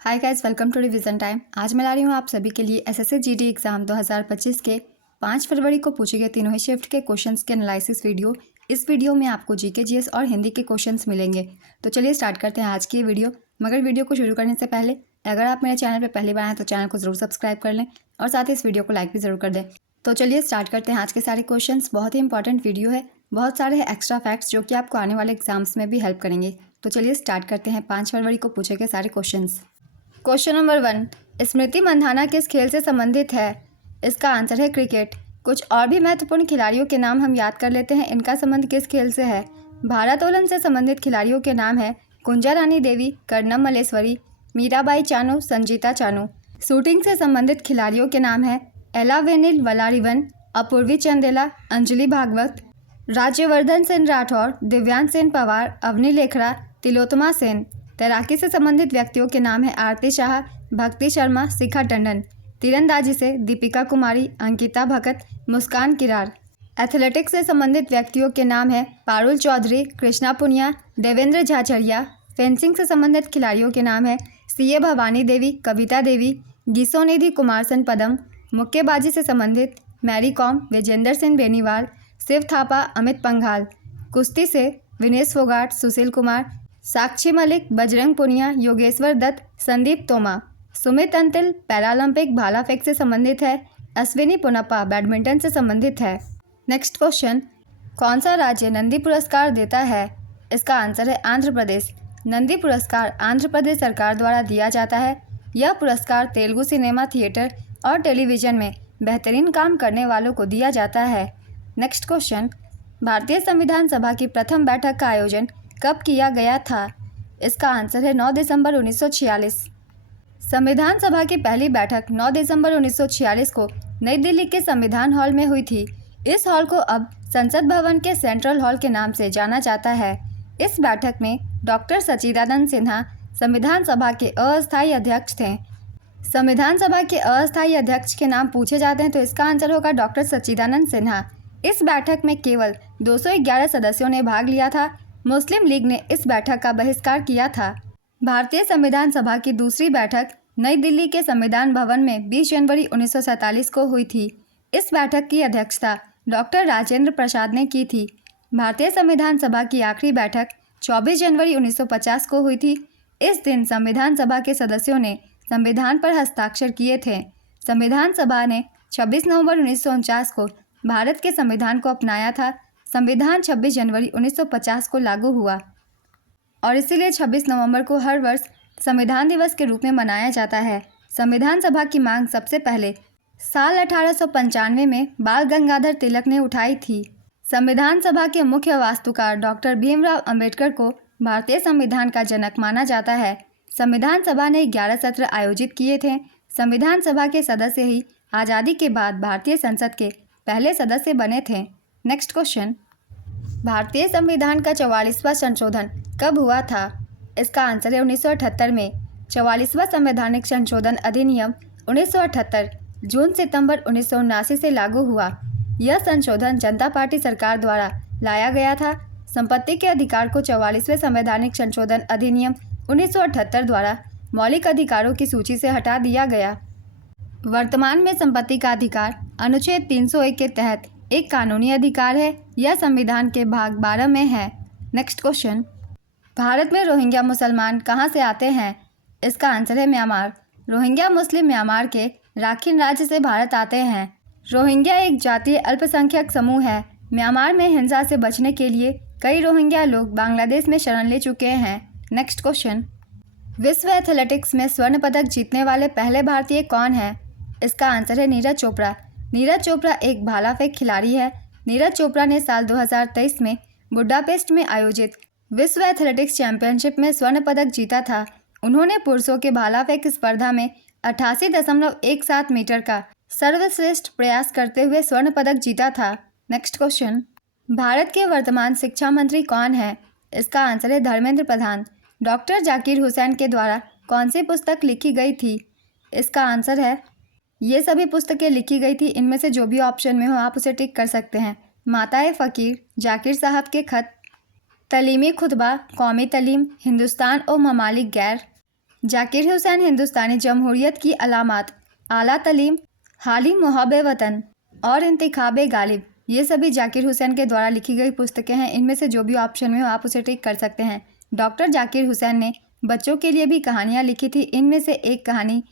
Hi guys, welcome to revision time. आज मैं ला रही हूँ आप सभी के लिए एसएससी जीडी एग्जाम 2025 के 5 फरवरी को पूछे गए तीनों ही शिफ्ट के क्वेश्चंस के एनालिसिस वीडियो। इस वीडियो में आपको जीके जीएस और हिंदी के क्वेश्चंस मिलेंगे। तो चलिए स्टार्ट करते हैं आज की ये वीडियो। मगर वीडियो को शुरू करने से पहले अगर आप मेरे चैनल पर पहली बार आए तो चैनल को जरूर सब्सक्राइब कर लें और साथ ही इस वीडियो को लाइक भी ज़रूर कर दें। तो चलिए स्टार्ट करते हैं आज के सारे क्वेश्चन। बहुत ही इंपॉर्टेंट वीडियो है, बहुत सारे हैं एक्स्ट्रा फैक्ट्स जो कि आपको आने वाले एग्जाम्स में भी हेल्प करेंगे। तो चलिए स्टार्ट करते हैं 5 फरवरी को पूछे गए सारे question. Question number 1, Smriti Mandhana किस खेल से संबंधित है? इसका आंसर है क्रिकेट। कुछ और भी महत्वपूर्ण खिलाड़ियों के नाम हम याद कर लेते हैं। इनका संबंध किस खेल से है? भारोत्तोलन से संबंधित खिलाड़ियों के नाम है कुंजा रानी देवी, कर्णम मल्लेश्वरी, मीराबाई चानू, संजीता चानू। शूटिंग से संबंधित खिलाड़ियों के नाम है एलावेनिल वलारिवन, अपूर्वी चंदेला, अंजलि भागवत, राज्यवर्धन सेन राठौर, दिव्यांश सेन पवार, अवनी लेखरा, तिलोत्तमा सेन। तैराकी से संबंधित व्यक्तियों के नाम है आरती शाह, भक्ति शर्मा, शिखा टंडन। तीरंदाजी से दीपिका कुमारी, अंकिता भगत, मुस्कान किरार। एथलेटिक्स से संबंधित व्यक्तियों के नाम है पारुल चौधरी, कृष्णा पुनिया, देवेंद्र झाझड़िया। फेंसिंग से संबंधित खिलाड़ियों के नाम है सीए भवानी देवी, कविता देवी, गीसोनिधि कुमारसन पदम। मुक्केबाजी से संबंधित मैरी कॉम, विजेंदर सिंह बेनीवाल, शिव थापा, अमित पंघाल। कुश्ती से विनेश फोगाट, सुशील कुमार, साक्षी मलिक, बजरंग पुनिया, योगेश्वर दत्त, संदीप तोमा। सुमित अंतिल पैरालंपिक भाला फेंक से संबंधित है। अश्विनी पुनप्पा बैडमिंटन से संबंधित है। नेक्स्ट क्वेश्चन, कौन सा राज्य नंदी पुरस्कार देता है? इसका आंसर है आंध्र प्रदेश। नंदी पुरस्कार आंध्र प्रदेश सरकार द्वारा दिया जाता है। यह पुरस्कार तेलुगु सिनेमा, थिएटर और टेलीविज़न में बेहतरीन काम करने वालों को दिया जाता है। नेक्स्ट क्वेश्चन, भारतीय संविधान सभा की प्रथम बैठक का आयोजन कब किया गया था? इसका आंसर है 9 दिसंबर 1946। संविधान सभा की पहली बैठक 9 दिसंबर 1946 को नई दिल्ली के संविधान हॉल में हुई थी। इस हॉल को अब संसद भवन के सेंट्रल हॉल के नाम से जाना जाता है। इस बैठक में डॉक्टर सच्चिदानंद सिन्हा संविधान सभा के अस्थायी अध्यक्ष थे। संविधान सभा के अस्थायी अध्यक्ष के नाम पूछे जाते हैं तो इसका आंसर होगा डॉक्टर सच्चिदानंद सिन्हा। इस बैठक में केवल 211 सदस्यों ने भाग लिया था। मुस्लिम लीग ने इस बैठक का बहिष्कार किया था। भारतीय संविधान सभा की दूसरी बैठक नई दिल्ली के संविधान भवन में 20 जनवरी 1947 को हुई थी। इस बैठक की अध्यक्षता डॉक्टर राजेंद्र प्रसाद ने की थी। भारतीय संविधान सभा की आखिरी बैठक 24 जनवरी 1950 को हुई थी। इस दिन संविधान सभा के सदस्यों ने संविधान पर हस्ताक्षर किए थे। संविधान सभा ने 26 नवंबर 1949 को भारत के संविधान को अपनाया था। संविधान 26 जनवरी 1950 को लागू हुआ और इसीलिए 26 नवंबर को हर वर्ष संविधान दिवस के रूप में मनाया जाता है। संविधान सभा की मांग सबसे पहले साल 1895 में बाल गंगाधर तिलक ने उठाई थी। संविधान सभा के मुख्य वास्तुकार डॉक्टर भीमराव अंबेडकर को भारतीय संविधान का जनक माना जाता है। संविधान सभा ने 11 सत्र आयोजित किए थे। संविधान सभा के सदस्य ही आज़ादी के बाद भारतीय संसद के पहले सदस्य बने थे। नेक्स्ट क्वेश्चन, भारतीय संविधान का 44वां संशोधन कब हुआ था? इसका आंसर है 1978 में। 44वां संवैधानिक संशोधन अधिनियम 1978 जून सितंबर 1979 से लागू हुआ। यह संशोधन जनता पार्टी सरकार द्वारा लाया गया था। संपत्ति के अधिकार को 44वें संवैधानिक संशोधन अधिनियम 1978 द्वारा मौलिक अधिकारों की सूची से हटा दिया गया। वर्तमान में संपत्ति का अधिकार अनुच्छेद 301 के तहत एक कानूनी अधिकार है। यह संविधान के भाग 12 में है। नेक्स्ट क्वेश्चन, भारत में रोहिंग्या मुसलमान कहां से आते हैं? इसका आंसर है म्यांमार। रोहिंग्या मुस्लिम म्यांमार के राखीन राज्य से भारत आते हैं। रोहिंग्या एक जातीय अल्पसंख्यक समूह है। म्यांमार में हिंसा से बचने के लिए कई रोहिंग्या लोग बांग्लादेश में शरण ले चुके हैं। नेक्स्ट क्वेश्चन, विश्व एथलेटिक्स में स्वर्ण पदक जीतने वाले पहले भारतीय कौन हैं? इसका आंसर है नीरज चोपड़ा। नीरज चोपड़ा एक भाला फेंक खिलाड़ी है। नीरज चोपड़ा ने साल 2023 में बुडापेस्ट में आयोजित विश्व एथलेटिक्स चैंपियनशिप में स्वर्ण पदक जीता था। उन्होंने पुरुषों के भाला फेंक स्पर्धा में 88.17 मीटर का सर्वश्रेष्ठ प्रयास करते हुए स्वर्ण पदक जीता था। नेक्स्ट क्वेश्चन, भारत के वर्तमान शिक्षा मंत्री कौन है? इसका आंसर है धर्मेंद्र प्रधान। डॉक्टर जाकिर हुसैन के द्वारा कौन सी पुस्तक लिखी गई थी? इसका आंसर है, ये सभी पुस्तकें लिखी गई थी। इनमें से जो भी ऑप्शन में हो आप उसे टिक कर सकते हैं। माताए फ़कीर, जाकिर साहब के खत, तलीमी खुतबा, कौमी तलीम, हिंदुस्तान और ममालिक गैर, जाकिर हुसैन हिंदुस्तानी जमहूरियत की अलामात, आला तलीम, हाली मुहब्ब वतन और इंतखाब गालिब, ये सभी जाकिर हुसैन के द्वारा लिखी गई पुस्तकें हैं। इनमें से जो भी ऑप्शन में हो आप उसे टिक कर सकते हैं। डॉक्टर जाकिर हुसैन ने बच्चों के लिए भी कहानियाँ लिखी थी। इनमें से एक कहानी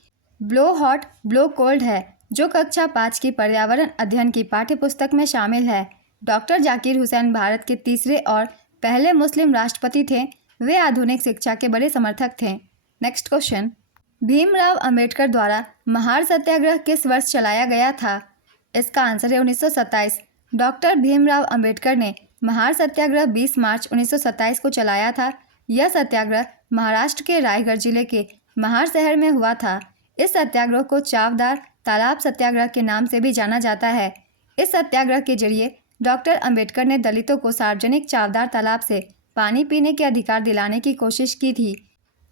ब्लो हॉट ब्लो कोल्ड है, जो कक्षा 5 की पर्यावरण अध्ययन की पाठ्य पुस्तक में शामिल है। डॉक्टर जाकिर हुसैन भारत के तीसरे और पहले मुस्लिम राष्ट्रपति थे। वे आधुनिक शिक्षा के बड़े समर्थक थे। नेक्स्ट क्वेश्चन, भीमराव अंबेडकर द्वारा महार सत्याग्रह किस वर्ष चलाया गया था? इसका आंसर है 1927। डॉक्टर भीमराव अंबेडकर ने महार सत्याग्रह 20 मार्च 1927 को चलाया था। यह सत्याग्रह महाराष्ट्र के रायगढ़ जिले के महार शहर में हुआ था। इस सत्याग्रह को चावदार तालाब सत्याग्रह के नाम से भी जाना जाता है। इस सत्याग्रह के जरिए डॉक्टर अंबेडकर ने दलितों को सार्वजनिक चावदार तालाब से पानी पीने के अधिकार दिलाने की कोशिश की थी।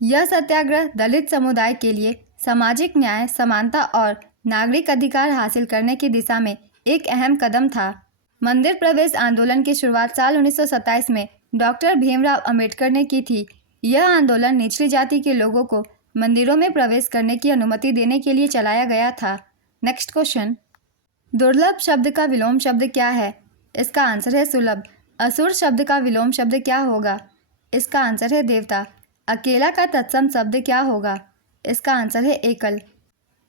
यह सत्याग्रह दलित समुदाय के लिए सामाजिक न्याय, समानता और नागरिक अधिकार हासिल करने की दिशा में एक अहम कदम था। मंदिर प्रवेश आंदोलन की शुरुआत साल 1927 में डॉक्टर भीमराव अंबेडकर ने की थी। यह आंदोलन निचली जाति के लोगों को मंदिरों में प्रवेश करने की अनुमति देने के लिए चलाया गया था। नेक्स्ट क्वेश्चन, दुर्लभ शब्द का विलोम शब्द क्या है? इसका आंसर है सुलभ। असुर शब्द का विलोम शब्द क्या होगा? इसका आंसर है देवता। अकेला का तत्सम शब्द क्या होगा? इसका आंसर है एकल।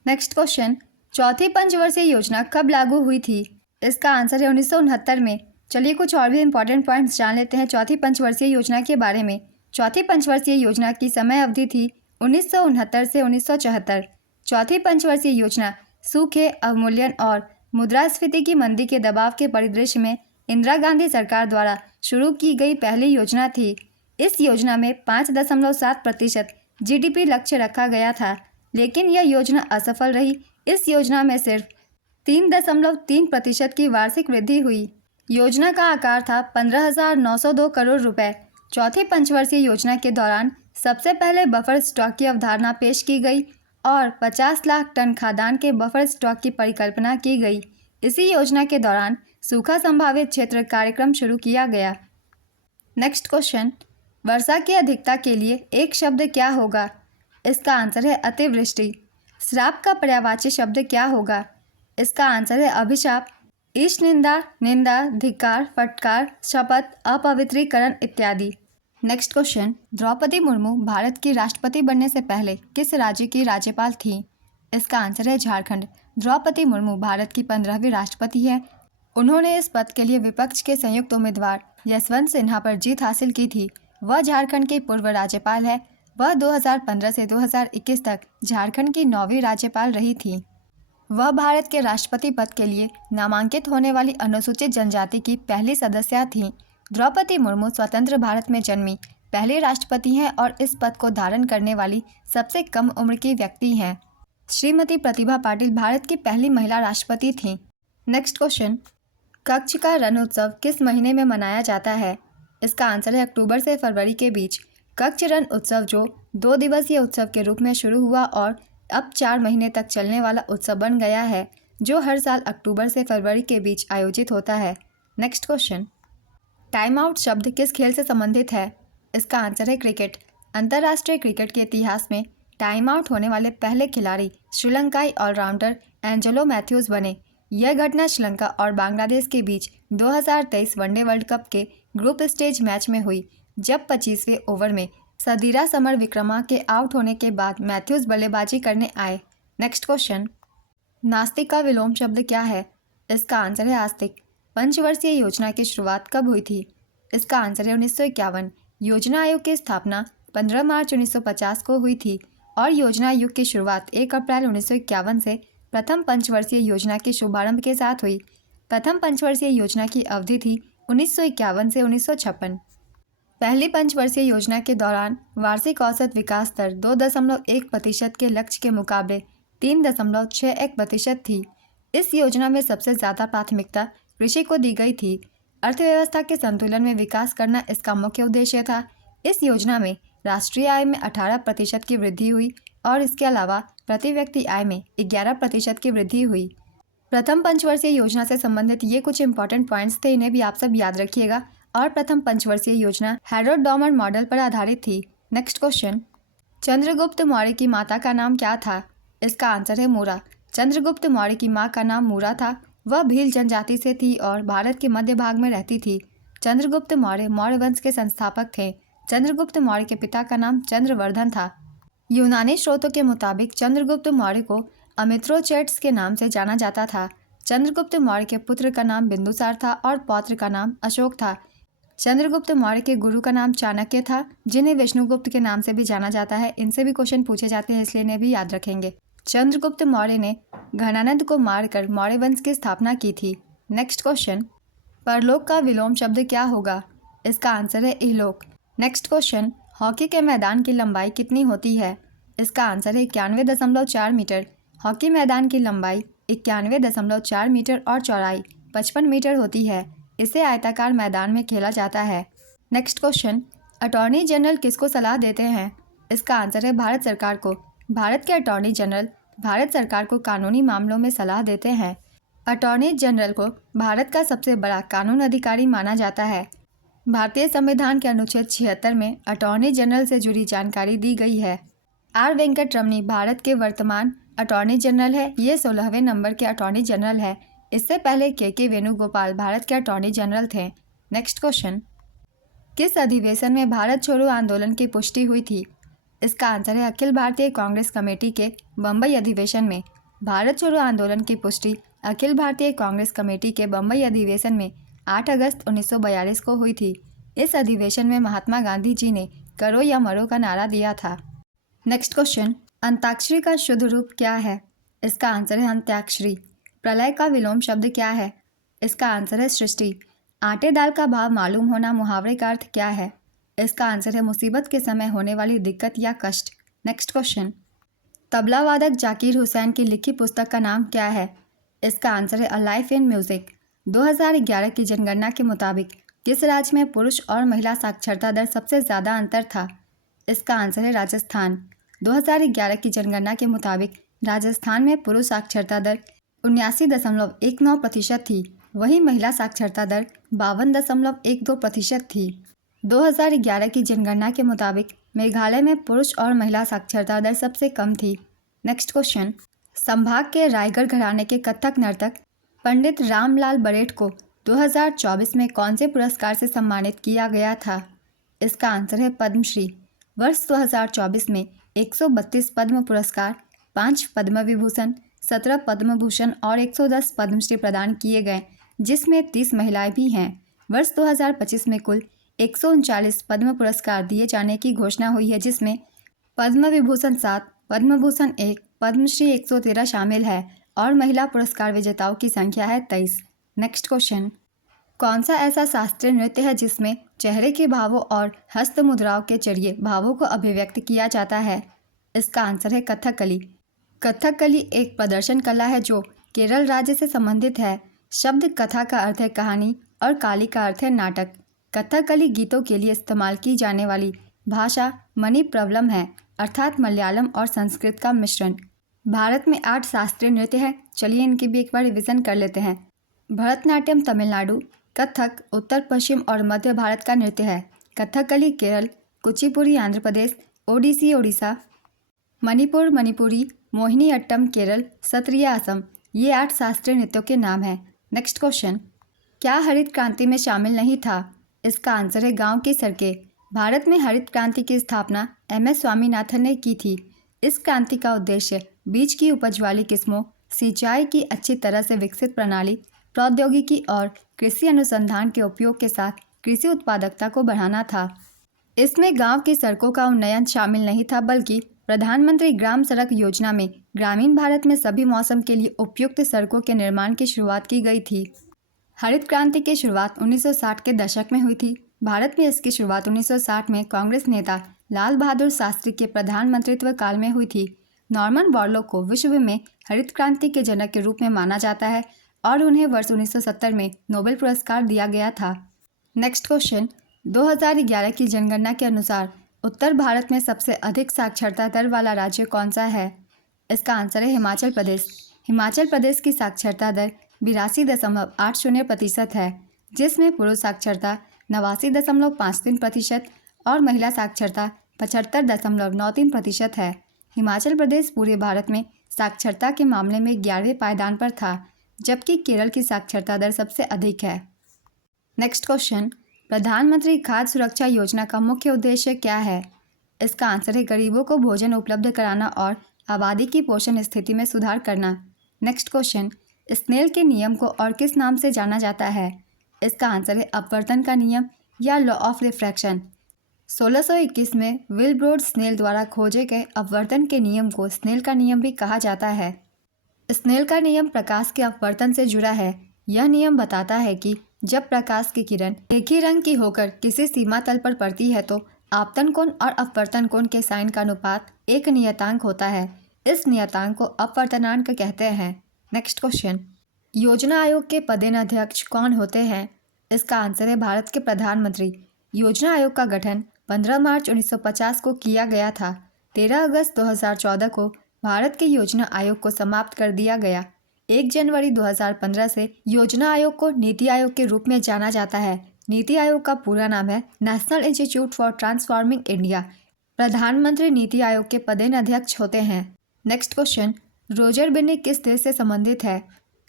नेक्स्ट क्वेश्चन, चौथी पंचवर्षीय योजना कब लागू हुई थी? इसका आंसर है 1969 में। चलिए कुछ और भी इंपॉर्टेंट पॉइंट्स जान लेते हैं चौथी पंचवर्षीय योजना के बारे में। चौथी पंचवर्षीय योजना की समय अवधि थी 1969 से 1974। चौथी पंचवर्षीय योजना सूखे, अवमूल्यन और मुद्रास्फीति की मंदी के दबाव के परिदृश्य में इंदिरा गांधी सरकार द्वारा शुरू की गई पहली योजना थी। इस योजना में 5.7% GDP लक्ष्य रखा गया था, लेकिन यह योजना असफल रही। इस योजना में सिर्फ 3.3% की वार्षिक वृद्धि हुई। योजना का आकार था 15,902 करोड़ रुपए। चौथी पंचवर्षीय योजना के दौरान सबसे पहले बफर स्टॉक की अवधारणा पेश की गई और 50 लाख टन खाद्यान्न के बफर स्टॉक की परिकल्पना की गई। इसी योजना के दौरान सूखा संभावित क्षेत्र कार्यक्रम शुरू किया गया। नेक्स्ट क्वेश्चन, वर्षा की अधिकता के लिए एक शब्द क्या होगा? इसका आंसर है अतिवृष्टि। श्राप का पर्यायवाची शब्द क्या होगा? इसका आंसर है अभिशाप। ईश निंदा, निंदा, धिक्कार, फटकार, शपथ, अपवित्रीकरण इत्यादि। नेक्स्ट क्वेश्चन, द्रौपदी मुर्मू भारत की राष्ट्रपति बनने से पहले किस राज्य की राज्यपाल थी? इसका आंसर है झारखंड। द्रौपदी मुर्मू भारत की 15वीं राष्ट्रपति है। उन्होंने इस पद के लिए विपक्ष के संयुक्त उम्मीदवार यशवंत सिन्हा पर जीत हासिल की थी। वह झारखंड की पूर्व राज्यपाल है। वह 2015 से 2021 तक झारखंड की 9वीं राज्यपाल रही थी। वह भारत के राष्ट्रपति पद के लिए नामांकित होने वाली अनुसूचित जनजाति की पहली सदस्य थीं। द्रौपदी मुर्मू स्वतंत्र भारत में जन्मी पहली राष्ट्रपति हैं और इस पद को धारण करने वाली सबसे कम उम्र की व्यक्ति हैं। श्रीमती प्रतिभा पाटिल भारत की पहली महिला राष्ट्रपति थीं। नेक्स्ट क्वेश्चन, कच्छ का रण उत्सव किस महीने में मनाया जाता है? इसका आंसर है अक्टूबर से फरवरी के बीच। कच्छ रण उत्सव जो 2 दिवसीय उत्सव के रूप में शुरू हुआ और अब 4 महीने तक चलने वाला उत्सव बन गया है, जो हर साल अक्टूबर से फरवरी के बीच आयोजित होता है। नेक्स्ट क्वेश्चन, टाइम आउट शब्द किस खेल से संबंधित है? इसका आंसर है क्रिकेट। अंतर्राष्ट्रीय क्रिकेट के इतिहास में टाइम आउट होने वाले पहले खिलाड़ी श्रीलंकाई ऑलराउंडर एंजेलो मैथ्यूज बने। यह घटना श्रीलंका और बांग्लादेश के बीच 2023 वनडे वर्ल्ड कप के ग्रुप स्टेज मैच में हुई, जब 25वें ओवर में सदीरा समर विक्रमा के आउट होने के बाद मैथ्यूज बल्लेबाजी करने आए। नेक्स्ट क्वेश्चन, नास्तिक का विलोम शब्द क्या है? इसका आंसर है आस्तिक। पंचवर्षीय योजना की शुरुआत कब हुई थी? इसका आंसर है 1951। योजना आयोग की स्थापना 15 मार्च 1950 को हुई थी और योजना आयोग की शुरुआत 1 अप्रैल 1951 से प्रथम पंचवर्षीय योजना के शुभारंभ के साथ हुई। प्रथम पंचवर्षीय योजना की अवधि थी 1951 से 1956। पहली पंचवर्षीय योजना के दौरान वार्षिक औसत विकास दर 2.1% के लक्ष्य के मुकाबले 3.61% थी। इस योजना में सबसे ज़्यादा प्राथमिकता कृषि को दी गई थी। अर्थव्यवस्था के संतुलन में विकास करना इसका मुख्य उद्देश्य था। इस योजना में राष्ट्रीय आय में 18% की वृद्धि हुई और इसके अलावा प्रति व्यक्ति आय में 11% की वृद्धि हुई। प्रथम पंचवर्षीय योजना से संबंधित ये कुछ इंपॉर्टेंट पॉइंट्स थे, इन्हें भी आप सब याद रखिएगा। और प्रथम पंचवर्षीय योजना हैरोल्ड डॉमर मॉडल पर आधारित थी। नेक्स्ट क्वेश्चन, चंद्रगुप्त मौर्य की माता का नाम क्या था? इसका आंसर है मूरा। चंद्रगुप्त मौर्य की मां का नाम मूरा था। वह भील जनजाति से थी और भारत के मध्य भाग में रहती थी। चंद्रगुप्त मौर्य मौर्य वंश के संस्थापक थे। चंद्रगुप्त मौर्य के पिता का नाम चंद्रवर्धन था। यूनानी स्रोतों के मुताबिक चंद्रगुप्त मौर्य को अमित्रोचेट्स के नाम से जाना जाता था। चंद्रगुप्त मौर्य के पुत्र का नाम बिंदुसार था और पौत्र का नाम अशोक था। चंद्रगुप्त मौर्य के गुरु का नाम चाणक्य था, जिन्हें विष्णुगुप्त के नाम से भी जाना जाता है। इनसे भी क्वेश्चन पूछे जाते हैं, इसलिए इन्हें भी याद रखेंगे। चंद्रगुप्त मौर्य ने घनानंद को मारकर मौर्य वंश की स्थापना की थी। नेक्स्ट क्वेश्चन, परलोक का विलोम शब्द क्या होगा? इसका आंसर है इहलोक। नेक्स्ट क्वेश्चन, हॉकी के मैदान की लंबाई कितनी होती है? इसका आंसर है 91.4 मीटर। हॉकी मैदान की लंबाई 91.4 मीटर और चौड़ाई 55 मीटर होती है। इसे आयताकार मैदान में खेला जाता है। नेक्स्ट क्वेश्चन, अटॉर्नी जनरल किसको सलाह देते हैं? इसका आंसर है भारत सरकार को। भारत के अटॉर्नी जनरल भारत सरकार को कानूनी मामलों में सलाह देते हैं। अटॉर्नी जनरल को भारत का सबसे बड़ा कानून अधिकारी माना जाता है। भारतीय संविधान के अनुच्छेद 76 में अटॉर्नी जनरल से जुड़ी जानकारी दी गई है। आर वेंकट रमनी भारत के वर्तमान अटॉर्नी जनरल है। ये 16वें नंबर के अटॉर्नी जनरल है। इससे पहले के वेणुगोपाल भारत के अटॉर्नी जनरल थे। नेक्स्ट क्वेश्चन, किस अधिवेशन में भारत छोड़ो आंदोलन की पुष्टि हुई थी? इसका आंसर है अखिल भारतीय कांग्रेस कमेटी के बम्बई अधिवेशन में। भारत छोड़ो आंदोलन की पुष्टि अखिल भारतीय कांग्रेस कमेटी के बम्बई अधिवेशन में 8 अगस्त 1942 को हुई थी। इस अधिवेशन में महात्मा गांधी जी ने करो या मरो का नारा दिया था। नेक्स्ट क्वेश्चन, अंताक्षरी का शुद्ध रूप क्या है? इसका आंसर है अंत्याक्षरी। प्रलय का विलोम शब्द क्या है? इसका आंसर है सृष्टि। आटे दाल का भाव मालूम होना मुहावरे का अर्थ क्या है? इसका आंसर है मुसीबत के समय होने वाली दिक्कत या कष्ट। नेक्स्ट क्वेश्चन, तबला वादक जाकिर हुसैन की लिखी पुस्तक का नाम क्या है? इसका आंसर है अ लाइफ इन म्यूजिक। 2011 की जनगणना के मुताबिक किस राज्य में पुरुष और महिला साक्षरता दर सबसे ज़्यादा अंतर था? इसका आंसर है राजस्थान। 2011 की जनगणना के मुताबिक राजस्थान में पुरुष साक्षरता दर 79.19% थी, वहीं महिला साक्षरता दर 52.12% थी। 2011 की जनगणना के मुताबिक मेघालय में पुरुष और महिला साक्षरता दर सबसे कम थी। नेक्स्ट क्वेश्चन, संभाग के रायगढ़ घराने के कथक नर्तक पंडित रामलाल बरेठ को 2024 में कौन से पुरस्कार से सम्मानित किया गया था? इसका आंसर है पद्मश्री। वर्ष 2024 में 132 पद्म पुरस्कार, 5 पद्म विभूषण, 17 पद्म भूषण और 110 पद्मश्री प्रदान किए गए, जिसमें 30 महिलाएं भी हैं। वर्ष 2025 में कुल 139 पद्म पुरस्कार दिए जाने की घोषणा हुई है, जिसमें पद्म विभूषण 7, पद्म भूषण 1, पद्मश्री 113 शामिल है और महिला पुरस्कार विजेताओं की संख्या है 23। नेक्स्ट क्वेश्चन, कौन सा ऐसा शास्त्रीय नृत्य है जिसमें चेहरे के भावों और हस्त मुद्राओं के जरिए भावों को अभिव्यक्त किया जाता है? इसका आंसर है कथकली। कथकली एक प्रदर्शन कला है जो केरल राज्य से संबंधित है। शब्द कथा का अर्थ है कहानी और काली का अर्थ है नाटक। कथकली गीतों के लिए इस्तेमाल की जाने वाली भाषा मणिप्रवलम है, अर्थात मलयालम और संस्कृत का मिश्रण। भारत में 8 शास्त्रीय नृत्य हैं। चलिए इनकी भी एक बार रिविज़न कर लेते हैं। भरतनाट्यम तमिलनाडु, कथक उत्तर पश्चिम और मध्य भारत का नृत्य है, कथकली केरल, कुचिपुड़ी आंध्र प्रदेश, ओडिसी ओडिशा, मणिपुर मणिपुरी, मोहिनी अट्टम केरल, सत्रिया असम। ये 8 शास्त्रीय नृत्यों के नाम हैं। नेक्स्ट क्वेश्चन, क्या हरित क्रांति में शामिल नहीं था? इसका आंसर है गांव की सड़कें। भारत में हरित क्रांति की स्थापना MS स्वामीनाथन ने की थी। इस क्रांति का उद्देश्य बीज की उपज वाली किस्मों, सिंचाई की अच्छी तरह से विकसित प्रणाली, प्रौद्योगिकी और कृषि अनुसंधान के उपयोग के साथ कृषि उत्पादकता को बढ़ाना था। इसमें गांव की सड़कों का उन्नयन शामिल नहीं था, बल्कि प्रधानमंत्री ग्राम सड़क योजना में ग्रामीण भारत में सभी मौसम के लिए उपयुक्त सड़कों के निर्माण की शुरुआत की गई थी। हरित क्रांति की शुरुआत 1960 के दशक में हुई थी। भारत में इसकी शुरुआत 1960 में कांग्रेस नेता लाल बहादुर शास्त्री के प्रधानमंत्रित्व काल में हुई थी। नॉर्मन बोरलॉग को विश्व में हरित क्रांति के जनक के रूप में माना जाता है और उन्हें वर्ष 1970 में नोबेल पुरस्कार दिया गया था। नेक्स्ट क्वेश्चन, 2011 की जनगणना के अनुसार उत्तर भारत में सबसे अधिक साक्षरता दर वाला राज्य कौन सा है? इसका आंसर है हिमाचल प्रदेश। हिमाचल प्रदेश की साक्षरता दर 82.80% है, जिसमें पुरुष साक्षरता 89.53% और महिला साक्षरता 75.93% है। हिमाचल प्रदेश पूरे भारत में साक्षरता के मामले में 11वें पायदान पर था, जबकि केरल की साक्षरता दर सबसे अधिक है। नेक्स्ट क्वेश्चन, प्रधानमंत्री खाद्य सुरक्षा योजना का मुख्य उद्देश्य क्या है? इसका आंसर है गरीबों को भोजन उपलब्ध कराना और आबादी की पोषण स्थिति में सुधार करना। नेक्स्ट क्वेश्चन, स्नेल के नियम को और किस नाम से जाना जाता है? इसका आंसर है अपवर्तन का नियम या लॉ ऑफ रिफ्रैक्शन। 1621 में विलब्रोड स्नेल द्वारा खोजे गए अपवर्तन के नियम को स्नेल का नियम भी कहा जाता है। स्नेल का नियम प्रकाश के अपवर्तन से जुड़ा है। यह नियम बताता है कि जब प्रकाश की किरण एक ही रंग की होकर किसी सीमा तल पर पड़ती है तो आपतन कोण और अपवर्तन कोण के साइन का अनुपात एक नियतांक होता है। इस नियतांक को अपवर्तनांक कहते हैं। नेक्स्ट क्वेश्चन, योजना आयोग के पदेनाध्यक्ष कौन होते हैं? इसका आंसर है भारत के प्रधानमंत्री। योजना आयोग का गठन 15 मार्च 1950 को किया गया था। 13 अगस्त 2014 को भारत के योजना आयोग को समाप्त कर दिया गया। 1 जनवरी 2015 से योजना आयोग को नीति आयोग के रूप में जाना जाता है। नीति आयोग का पूरा नाम है national institute for transforming India. प्रधानमंत्री नीति आयोग के पदेनाध्यक्ष होते हैं। नेक्स्ट क्वेश्चन, रोजर बिन्नी किस देश से संबंधित है?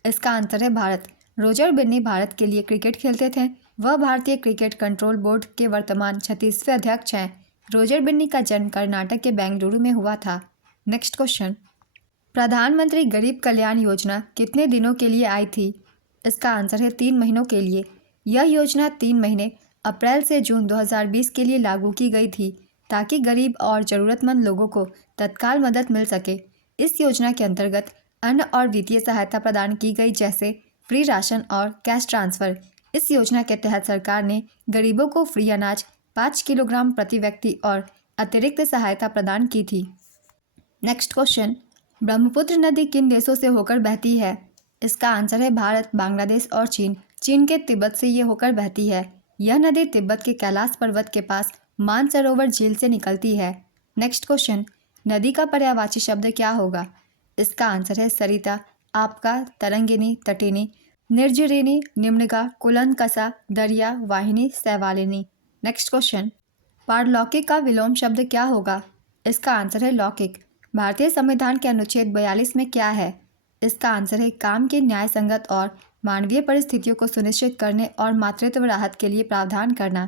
इसका आंसर है भारत। रोजर बिन्नी भारत के लिए क्रिकेट खेलते थे। वह भारतीय क्रिकेट कंट्रोल बोर्ड के वर्तमान 36वें अध्यक्ष हैं। रोजर बिन्नी का जन्म कर्नाटक के बेंगलुरु में हुआ था। नेक्स्ट क्वेश्चन, प्रधानमंत्री गरीब कल्याण योजना कितने दिनों के लिए आई थी? इसका आंसर है 3 महीनों के लिए। यह योजना 3 महीने अप्रैल से जून 2020 के लिए लागू की गई थी ताकि गरीब और ज़रूरतमंद लोगों को तत्काल मदद मिल सके। इस योजना के अंतर्गत अन्न और वित्तीय सहायता प्रदान की गई, जैसे फ्री राशन और कैश ट्रांसफ़र। इस योजना के तहत सरकार ने गरीबों को फ्री अनाज 5 किलोग्राम प्रति व्यक्ति और अतिरिक्त सहायता प्रदान की थी। नेक्स्ट क्वेश्चन, ब्रह्मपुत्र नदी किन देशों से होकर बहती है? इसका आंसर है भारत, बांग्लादेश और चीन। चीन के तिब्बत से ये होकर बहती है। यह नदी तिब्बत के कैलाश पर्वत के पास मानसरोवर झील से निकलती है। नेक्स्ट क्वेश्चन, नदी का पर्यायवाची शब्द क्या होगा? इसका आंसर है सरिता, आपका, तरंगिनी, तटिनी, निर्जरिनी, निम्नगा, कुलनकसा, दरिया, वाहिनी, शैवालिनी। नेक्स्ट क्वेश्चन, पारलौकिक का विलोम शब्द क्या होगा? इसका आंसर है लौकिक। भारतीय संविधान के अनुच्छेद 42 में क्या है? इसका आंसर है काम की न्याय संगत और मानवीय परिस्थितियों को सुनिश्चित करने और मातृत्व राहत के लिए प्रावधान करना।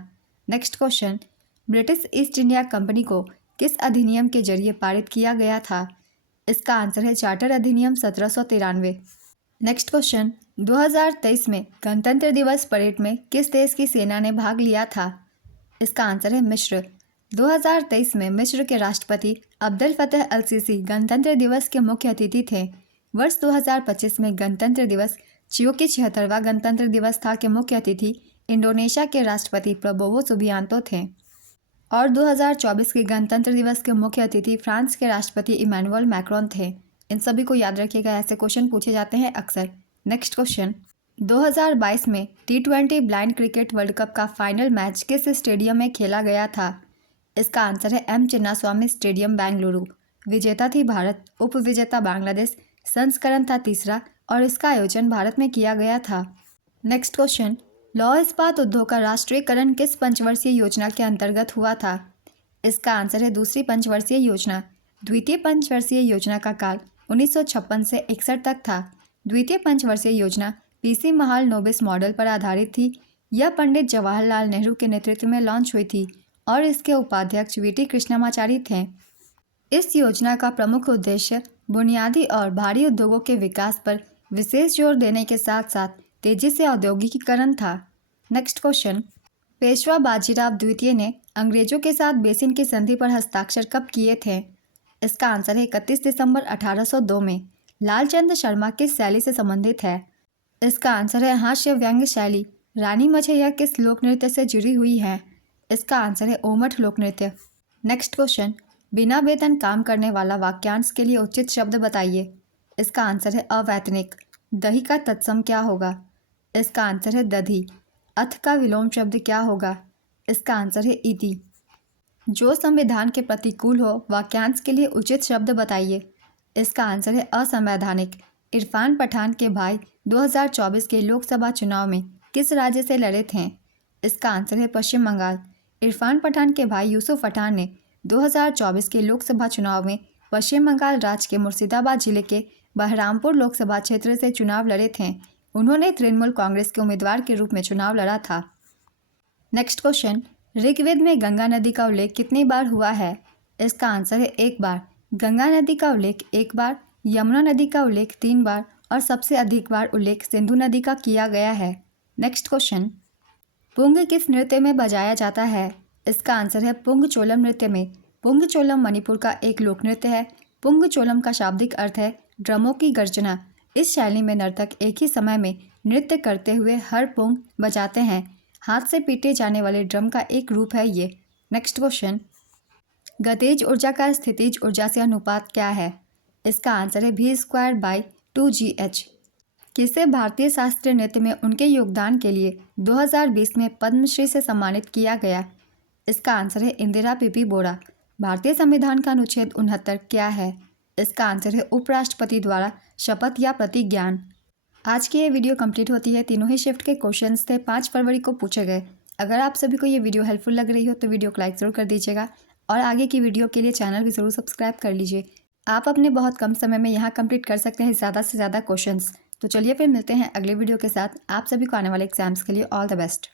Next question, British east India company को किस अधिनियम के जरिए पारित किया गया था? इसका आंसर है चार्टर अधिनियम 1793। नेक्स्ट क्वेश्चन, 2023 में गणतंत्र दिवस परेड में किस देश की सेना ने भाग लिया था? इसका आंसर है मिस्र। 2023 में मिस्र के राष्ट्रपति अब्देल फतेह अल सीसी गणतंत्र दिवस के मुख्य अतिथि थे। वर्ष 2025 में गणतंत्र दिवस चियो के 76वां गणतंत्र दिवस था के मुख्य अतिथि इंडोनेशिया के राष्ट्रपति प्रबोवो सुबियांतो थे। और 2024 के गणतंत्र दिवस के मुख्य अतिथि फ्रांस के राष्ट्रपति इमैनुअल मैक्रोन थे। इन सभी को याद रखिएगा, ऐसे क्वेश्चन पूछे जाते हैं अक्सर। नेक्स्ट क्वेश्चन, 2022 में T20 blind cricket world cup का फाइनल मैच किस स्टेडियम में खेला गया था? इसका आंसर है एम चिन्नास्वामी स्टेडियम, बेंगलुरु। विजेता थी भारत, उपविजेता बांग्लादेश। संस्करण था तीसरा और इसका आयोजन भारत में किया गया था। नेक्स्ट क्वेश्चन, लौह इस्पात उद्योग का राष्ट्रीयकरण किस पंचवर्षीय योजना के अंतर्गत हुआ था? इसका आंसर है दूसरी पंचवर्षीय योजना। द्वितीय पंचवर्षीय योजना का काल 1956 से 61 तक था। द्वितीय पंचवर्षीय योजना पीसी महालनोबिस मॉडल पर आधारित थी। यह पंडित जवाहरलाल नेहरू के नेतृत्व में लॉन्च हुई थी और इसके उपाध्यक्ष वीटी कृष्णमाचारी थे। इस योजना का प्रमुख उद्देश्य बुनियादी और भारी उद्योगों के विकास पर विशेष जोर देने के साथ साथ तेजी से औद्योगिकीकरण था। नेक्स्ट क्वेश्चन, पेशवा बाजीराव द्वितीय ने अंग्रेजों के साथ बेसिन की संधि पर हस्ताक्षर कब किए थे? इसका आंसर है 31 दिसंबर 1802 में। लालचंद शर्मा किस शैली से संबंधित है? इसका आंसर है हास्य व्यंग्य शैली। रानी मछैया किस लोक नृत्य से जुड़ी हुई है? इसका आंसर है ओमठ लोक नृत्य। नेक्स्ट क्वेश्चन, बिना वेतन काम करने वाला वाक्यांश के लिए उचित शब्द बताइए। इसका आंसर है अवैतनिक। दही का तत्सम क्या होगा? इसका आंसर है दधी। अथ का विलोम शब्द क्या होगा? इसका आंसर है इति। जो संविधान के प्रतिकूल हो वाक्यांश के लिए उचित शब्द बताइए। इसका आंसर है असंवैधानिक। इरफान पठान के भाई 2024 के लोकसभा चुनाव में किस राज्य से लड़े थे? इसका आंसर है पश्चिम बंगाल। इरफान पठान के भाई यूसुफ पठान ने 2024 के लोकसभा चुनाव में पश्चिम बंगाल राज्य के मुर्शिदाबाद जिले के बहरामपुर लोकसभा क्षेत्र से चुनाव लड़े थे। उन्होंने तृणमूल कांग्रेस के उम्मीदवार के रूप में चुनाव लड़ा था। नेक्स्ट क्वेश्चन, ऋग्वेद में गंगा नदी का उल्लेख कितनी बार हुआ है? इसका आंसर है 1 बार। गंगा नदी का उल्लेख 1 बार, यमुना नदी का उल्लेख 3 बार और सबसे अधिक बार उल्लेख सिंधु नदी का किया गया है। नेक्स्ट क्वेश्चन, पुंग किस नृत्य में बजाया जाता है? इसका आंसर है पुंग चोलम नृत्य में। पुंग चोलम मणिपुर का एक लोक नृत्य है। पुंग चोलम का शाब्दिक अर्थ है ड्रमों की गर्जना। इस शैली में नर्तक एक ही समय में नृत्य करते हुए हर पुंग बजाते हैं। हाथ से पीटे जाने वाले ड्रम का एक रूप है ये। नेक्स्ट क्वेश्चन, गतिज ऊर्जा का स्थितिज ऊर्जा से अनुपात क्या है? इसका आंसर है V²/2GH। किसे भारतीय शास्त्रीय नृत्य में उनके योगदान के लिए 2020 में पद्मश्री से सम्मानित किया गया? इसका आंसर है इंदिरा पीपी बोरा। भारतीय संविधान का अनुच्छेद 69 क्या है? इसका आंसर है उपराष्ट्रपति द्वारा शपथ या प्रतिज्ञान। आज की ये वीडियो कंप्लीट होती है। तीनों ही शिफ्ट के क्वेश्चंस थे, 5 फरवरी को पूछे गए। अगर आप सभी को ये वीडियो हेल्पफुल लग रही हो तो वीडियो को लाइक ज़रूर कर दीजिएगा और आगे की वीडियो के लिए चैनल भी ज़रूर सब्सक्राइब कर लीजिए। आप अपने बहुत कम समय में यहाँ कंप्लीट कर सकते हैं ज़्यादा से ज़्यादा क्वेश्चंस। तो चलिए फिर मिलते हैं अगले वीडियो के साथ। आप सभी को आने वाले एग्जाम्स के लिए ऑल द बेस्ट।